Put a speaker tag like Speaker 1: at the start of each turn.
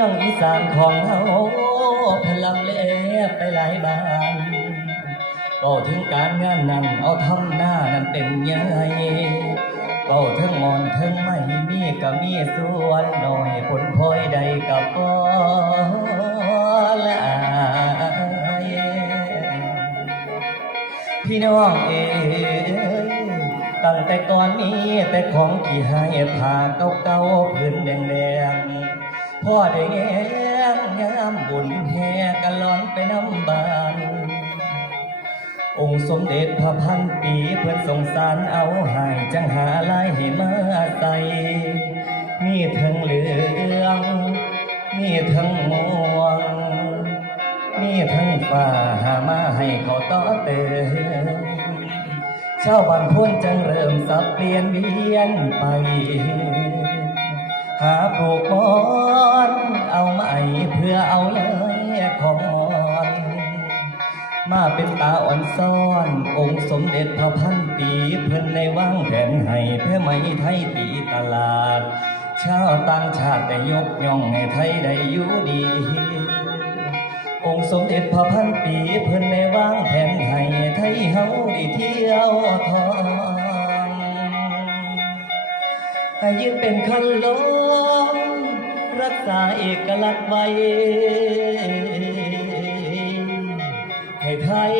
Speaker 1: มืองอีสานของเฮาพลังเล่ไปหลายบ้านเบาถึงการงานนั้นเอาทำหน้านั้นเป็นยังไงเบาถึงมอนถึงไม่มีก็มีส่วนหน่อยผลพลอยใดกับก็ละพี่น้องเอ๋ยตั้งแต่ก่อนมีแต่ของกี่ให้ผ้าเก่าๆพื้นแดงๆ พ่อได้แง้มยามบุญแห่กันล้อนไปน้ำบาน องค์สมเด็จพระพันปีเพื่อนสงสารเอาให้จังหาลายให้มาใส่มีทั้งเหลือง มีทั้งม่วง มีทั้งฝ่าหามาให้เขาต่อเติมชาวบ้านพ้นจังเริ่มสับเปลี่ยนเวียนไป หาปลูกมอ เพื่อเอาเลยขอนมาเป็นตาอ่อนซ่อน องค์สมเด็จพระพันปีเพื่อนในวางแผ่นให้เพื่อไม่ไทยตีตลาด ชาวต่างชาติได้ยกย่องให้ไทยได้อยู่ดี องค์สมเด็จพระพันปีเพื่อนในวางแผ่นให้ไทยเฮาได้เที่ยวทองให้ยึดเป็นคันลมรัก ษาเอกลักษณ์ไว้ให้ไทย